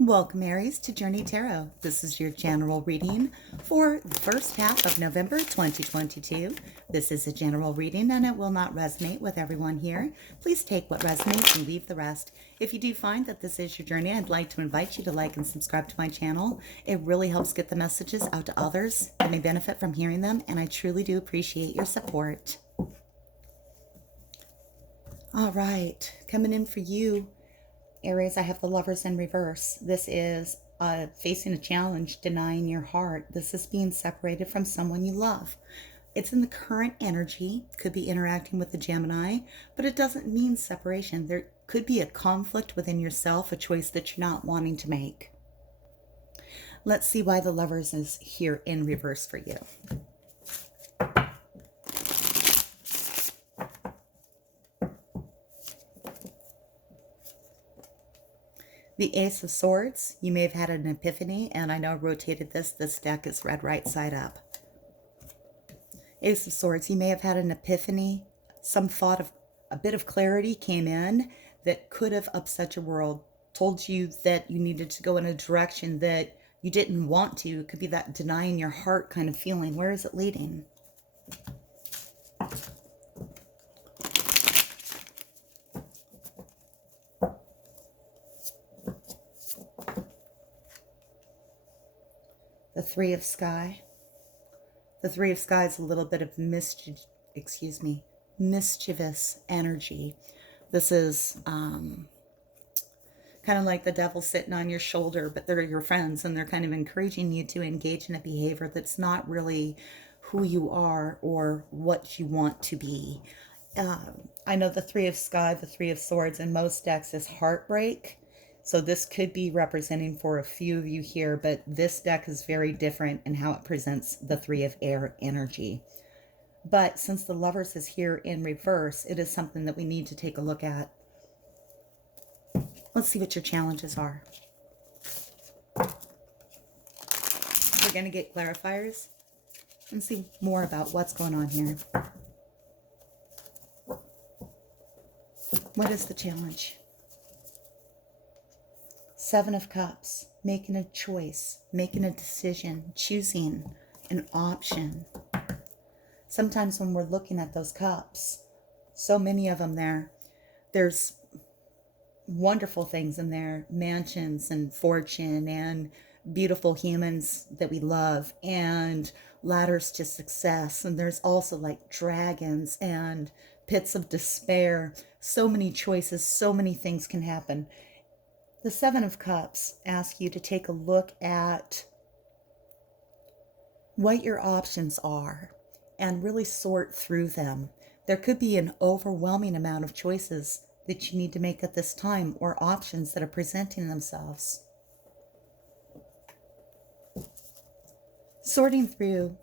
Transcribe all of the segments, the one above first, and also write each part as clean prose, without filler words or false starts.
Welcome, Aries, to Journey Tarot. This is your general reading for the first half of November 2022. This is a general reading and it will not resonate with everyone here. Please take what resonates and leave the rest. If you do find that this is your journey, I'd like to invite you to like and subscribe to my channel. It really helps get the messages out to others that may benefit from hearing them, and I truly do appreciate your support. All right, coming in for you, Aries, I have the Lovers in reverse. This is facing a challenge, denying your heart. This is being separated from someone you love. It's in the current energy, could be interacting with the Gemini, but it doesn't mean separation. There could be a conflict within yourself, a choice that you're not wanting to make. Let's see why the Lovers is here in reverse for you. The Ace of Swords, you may have had an epiphany, and I know I rotated this deck is read right side up. Ace of Swords, you may have had an epiphany, some thought of a bit of clarity came in that could have upset your world, told you that you needed to go in a direction that you didn't want to. It could be that denying your heart kind of feeling. Where is it leading? The Three of Sky. The Three of Sky is a little bit of mischievous energy. This is kind of like the devil sitting on your shoulder, but they're your friends and they're kind of encouraging you to engage in a behavior that's not really who you are or what you want to be. I know the Three of Sky, the Three of Swords in most decks is heartbreak. So this could be representing for a few of you here, but this deck is very different in how it presents the Three of Air energy. But since the Lovers is here in reverse, it is something that we need to take a look at. Let's see what your challenges are. We're going to get clarifiers and see more about what's going on here. What is the challenge? Seven of Cups, making a choice, making a decision, choosing an option. Sometimes when we're looking at those cups, so many of them there's wonderful things in there, mansions and fortune and beautiful humans that we love and ladders to success. And there's also like dragons and pits of despair. So many choices, so many things can happen. The Seven of Cups asks you to take a look at what your options are and really sort through them. There could be an overwhelming amount of choices that you need to make at this time, or options that are presenting themselves. Sorting through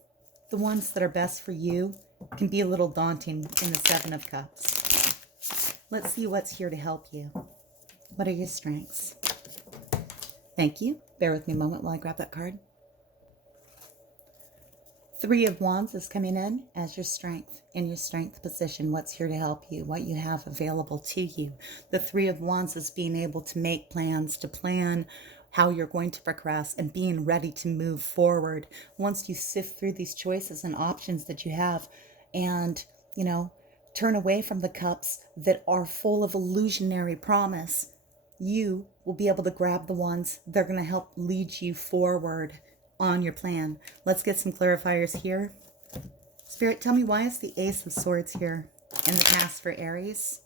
the ones that are best for you can be a little daunting in the Seven of Cups. Let's see what's here to help you. What are your strengths? Thank you. Bear with me a moment while I grab that card. Three of Wands is coming in as your strength, in your strength position. What's here to help you, what you have available to you. The Three of Wands is being able to make plans, to plan how you're going to progress and being ready to move forward. Once you sift through these choices and options that you have and, turn away from the cups that are full of illusionary promise, you will be able to grab the ones that are going to help lead you forward on your plan. Let's get some clarifiers here. Spirit, tell me, why is the Ace of Swords here in the past for Aries?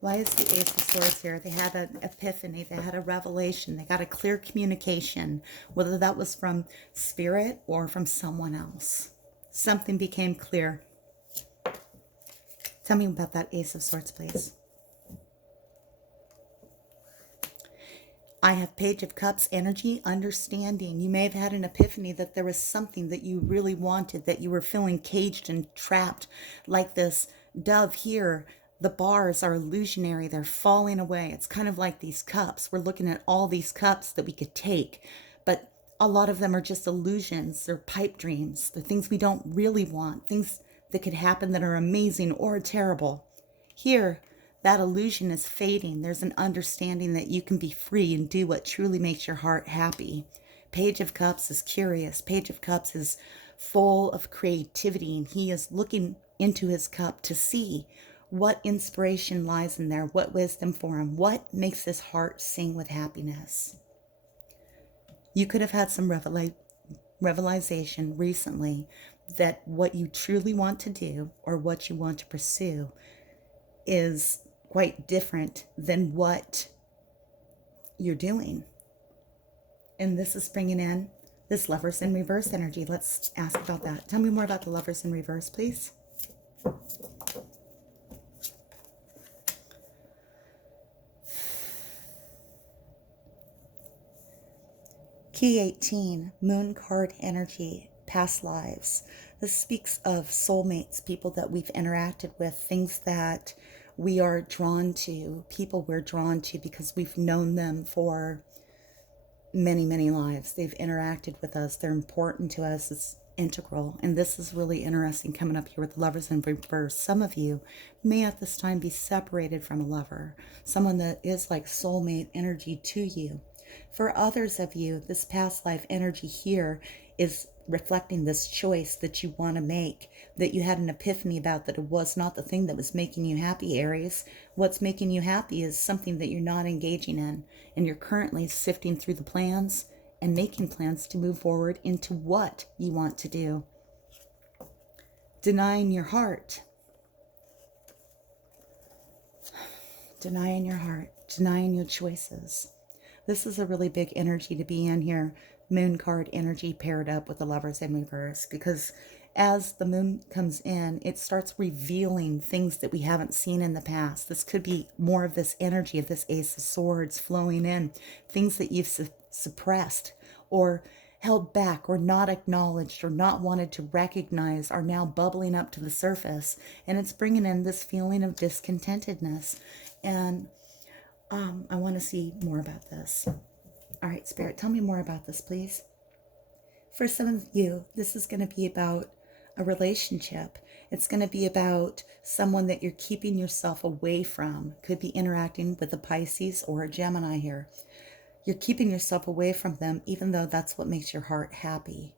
Why is the Ace of Swords here? They had an epiphany. They had a revelation. They got a clear communication, whether that was from Spirit or from someone else. Something became clear. Tell me about that Ace of Swords, please. I have Page of Cups energy, understanding. You may have had an epiphany that there was something that you really wanted, that you were feeling caged and trapped like this dove here. The bars are illusionary. They're falling away. It's kind of like these cups. We're looking at all these cups that we could take, but a lot of them are just illusions. They're pipe dreams. They're things we don't really want, things that could happen that are amazing or terrible. Here, That illusion is fading. There's an understanding that you can be free and do what truly makes your heart happy. Page of Cups is curious. Page of Cups is full of creativity, and he is looking into his cup to see what inspiration lies in there, what wisdom for him, what makes his heart sing with happiness. You could have had some revelation recently that what you truly want to do or what you want to pursue is quite different than what you're doing. And this is bringing in this Lovers in Reverse energy. Let's ask about that. Tell me more about the Lovers in Reverse, please. Key 18, Moon card energy, past lives. This speaks of soulmates, people that we've interacted with, things that we are drawn to, people we're drawn to because we've known them for many, many lives. They've interacted with us. They're important to us. It's integral. And this is really interesting coming up here with Lovers in Reverse. Some of you may at this time be separated from a lover, someone that is like soulmate energy to you. For others of you, this past life energy here is reflecting this choice that you want to make, that you had an epiphany about, that it was not the thing that was making you happy, Aries. What's making you happy is something that you're not engaging in, and you're currently sifting through the plans and making plans to move forward into what you want to do. Denying your heart. Denying your heart. Denying your choices. This is a really big energy to be in here. Moon card energy paired up with the Lovers in Reverse, because as the moon comes in, it starts revealing things that we haven't seen in the past. This could be more of this energy of this Ace of Swords flowing in, things that you've suppressed or held back or not acknowledged or not wanted to recognize are now bubbling up to the surface, and it's bringing in this feeling of discontentedness. And I want to see more about this. All right, Spirit, tell me more about this, please. For some of you, this is going to be about a relationship. It's going to be about someone that you're keeping yourself away from. Could be interacting with a Pisces or a Gemini here. You're keeping yourself away from them, even though that's what makes your heart happy.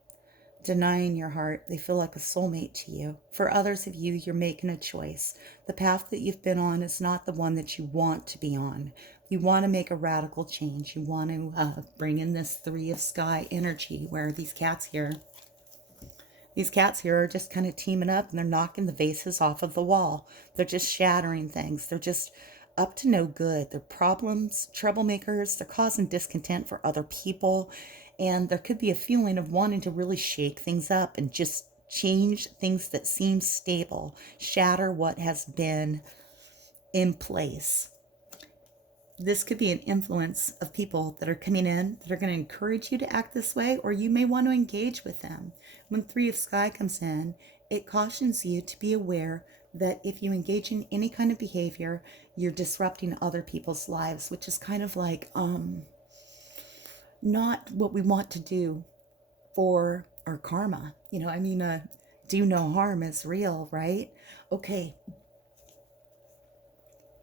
Denying your heart, they feel like a soulmate to you. For others of you, you're making a choice. The path that you've been on is not the one that you want to be on. You want to make a radical change. You want to bring in this Three of Sky energy, where these cats here are just kind of teaming up, and they're knocking the vases off of the wall. They're just shattering things. They're just up to no good. They're problems, troublemakers. They're causing discontent for other people. And there could be a feeling of wanting to really shake things up and just change things that seem stable, shatter what has been in place. This could be an influence of people that are coming in that are going to encourage you to act this way, or you may want to engage with them. When Three of Sky comes in, it cautions you to be aware that if you engage in any kind of behavior, you're disrupting other people's lives, which is kind of like not what we want to do for our karma. Do no harm is real, right? Okay.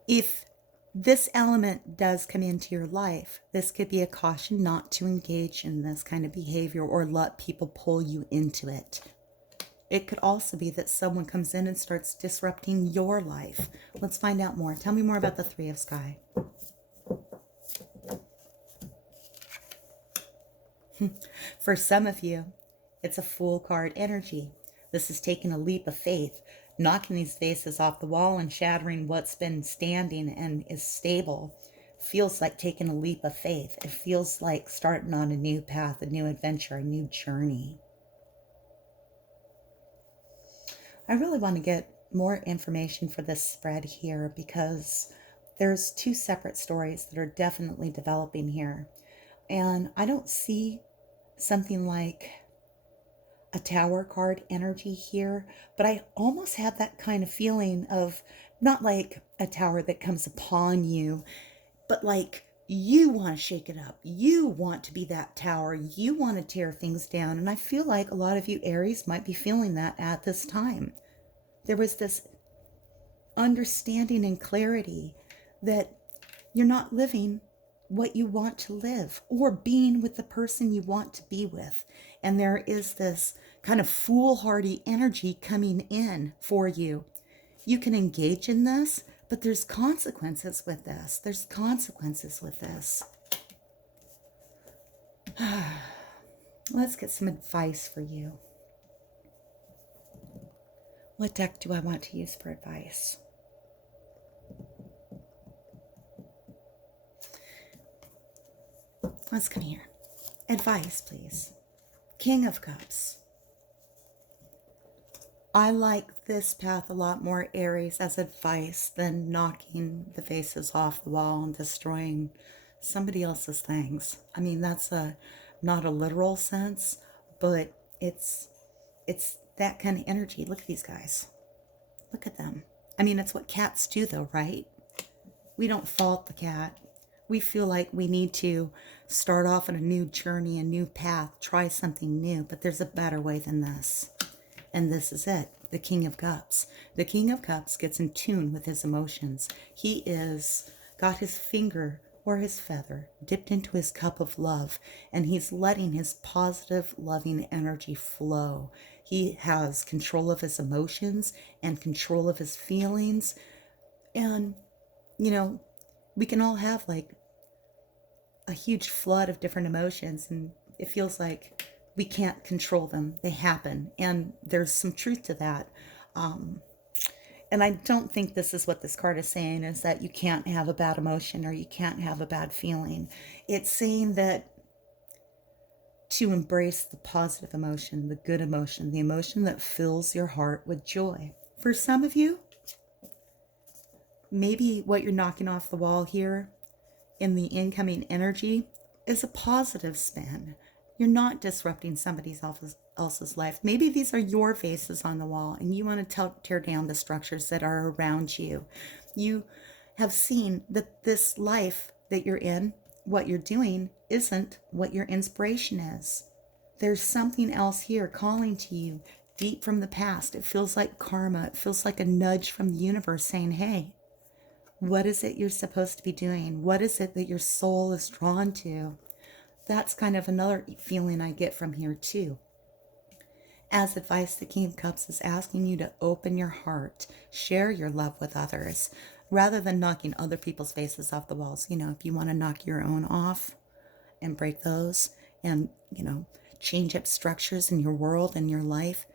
If this element does come into your life, this could be a caution not to engage in this kind of behavior or let people pull you into it. It could also be that someone comes in and starts disrupting your life. Let's find out more. Tell me more about the Three of Sky. For some of you, it's a Fool card energy. This is taking a leap of faith, knocking these vases off the wall and shattering what's been standing and is stable. Feels like taking a leap of faith. It feels like starting on a new path, a new adventure, a new journey. I really want to get more information for this spread here, because there's two separate stories that are definitely developing here. And I don't see something like a Tower card energy here, but I almost have that kind of feeling of not like a tower that comes upon you, but like you want to shake it up. You want to be that tower. You want to tear things down. And I feel like a lot of you Aries might be feeling that at this time. There was this understanding and clarity that you're not living what you want to live or being with the person you want to be with. And there is this kind of foolhardy energy coming in for you. You can engage in this, but there's consequences with this. There's consequences with this. Let's get some advice for you. What deck do I want to use for advice? Let's come here. Advice, please. King of Cups. I like this path a lot more, Aries, as advice than knocking the faces off the wall and destroying somebody else's things. I mean, that's not a literal sense, but it's that kind of energy. Look at these guys. Look at them. I mean, it's what cats do, though, right? We don't fault the cat. We feel like we need to start off on a new journey, a new path, try something new, but there's a better way than this. And this is it, the King of Cups. The King of Cups gets in tune with his emotions. He is got his finger or his feather dipped into his cup of love, and he's letting his positive, loving energy flow. He has control of his emotions and control of his feelings. And, you know, we can all have like a huge flood of different emotions, and it feels like we can't control them. They happen, and there's some truth to that. And I don't think this is what this card is saying, is that you can't have a bad emotion or you can't have a bad feeling. It's saying that to embrace the positive emotion, the good emotion, the emotion that fills your heart with joy. For some of you, maybe what you're knocking off the wall here in the incoming energy is a positive spin. You're not disrupting somebody else's life. Maybe these are your faces on the wall and you want to tear down the structures that are around you. You have seen that this life that you're in, what you're doing, isn't what your inspiration is. There's something else here calling to you deep from the past. It feels like karma. It feels like a nudge from the universe saying, hey, what is it you're supposed to be doing? What is it that your soul is drawn to? That's kind of another feeling I get from here too. As advice, the King of Cups is asking you to open your heart, share your love with others, rather than knocking other people's faces off the walls. You know, if you want to knock your own off and break those and, you know, change up structures in your world and your life,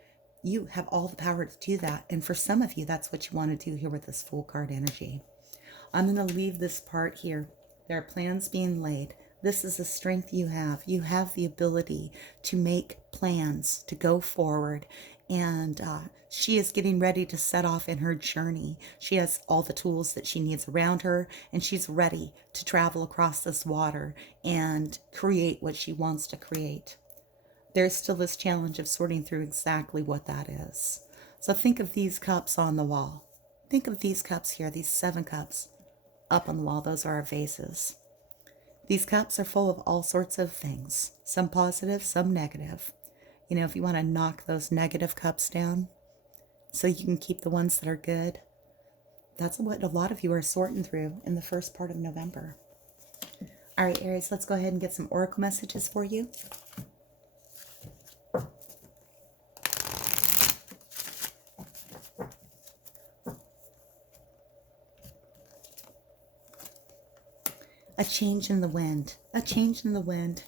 you have all the power to do that. And for some of you, that's what you want to do here with this Fool card energy. I'm going to leave this part here. There are plans being laid. This is the strength you have. You have the ability to make plans, to go forward. And she is getting ready to set off in her journey. She has all the tools that she needs around her, and she's ready to travel across this water and create what she wants to create. There's still this challenge of sorting through exactly what that is. So think of these cups on the wall. Think of these cups here, these 7 cups up on the wall. Those are our vases. These cups are full of all sorts of things, some positive, some negative. You know, if you want to knock those negative cups down so you can keep the ones that are good, that's what a lot of you are sorting through in the first part of November. All right, Aries, let's go ahead and get some oracle messages for you. A change in the wind. A change in the wind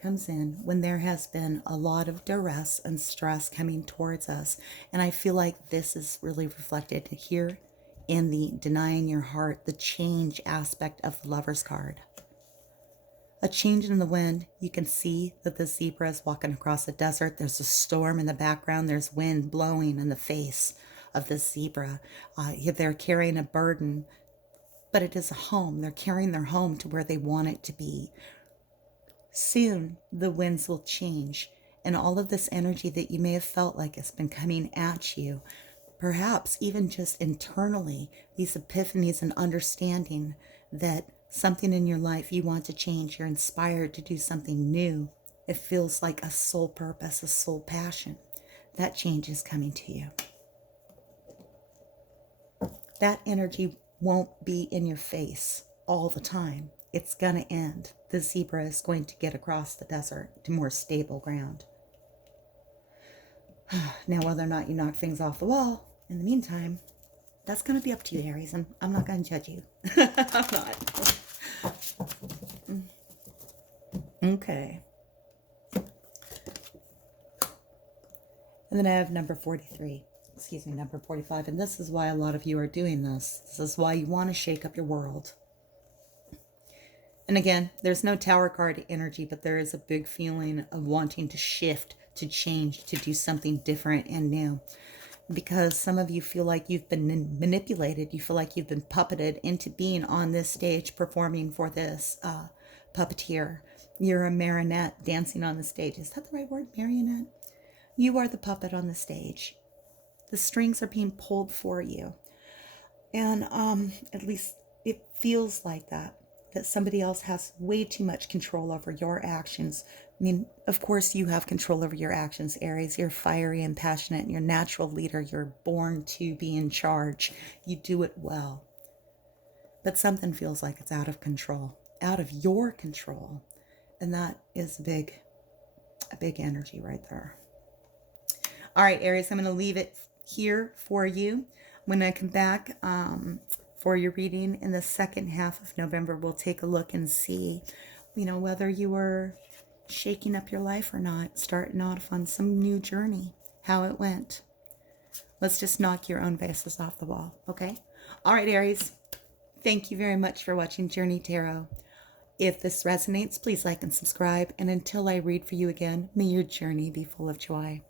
comes in when there has been a lot of duress and stress coming towards us. And I feel like this is really reflected here in the denying your heart, the change aspect of the Lover's card. A change in the wind. You can see that the zebra is walking across the desert. There's a storm in the background. There's wind blowing in the face of the zebra. They're carrying a burden, but it is a home. They're carrying their home to where they want it to be. Soon, the winds will change, and all of this energy that you may have felt like has been coming at you, perhaps even just internally, these epiphanies and understanding that something in your life you want to change, you're inspired to do something new. It feels like a soul purpose, a soul passion. That change is coming to you. that energy won't be in your face all the time. It's going to end. The zebra is going to get across the desert to more stable ground. Now, whether or not you knock things off the wall in the meantime, that's going to be up to you, Aries. I'm not going to judge you. I'm not. Okay. And then I have number 43. Excuse me, number 45. And this is why a lot of you are doing this. This is why you want to shake up your world. And again, there's no Tower card energy, but there is a big feeling of wanting to shift, to change, to do something different and new. Because some of you feel like you've been manipulated. You feel like you've been puppeted into being on this stage performing for this puppeteer. You're a marionette dancing on the stage. Is that the right word? Marionette? You are the puppet on the stage. The strings are being pulled for you. And at least it feels like that somebody else has way too much control over your actions. I mean, of course you have control over your actions, Aries. You're fiery and passionate, and you're a natural leader. You're born to be in charge. You do it well. But something feels like it's out of control, out of your control. And that is a big energy right there. All right, Aries, I'm going to leave it here for you. When I come back for your reading in the second half of November, we'll take a look and see, whether you were shaking up your life or not, starting off on some new journey, how it went. Let's just knock your own bases off the wall, okay? All right, Aries, thank you very much for watching Journey Tarot. If this resonates, please like and subscribe. And until I read for you again, may your journey be full of joy.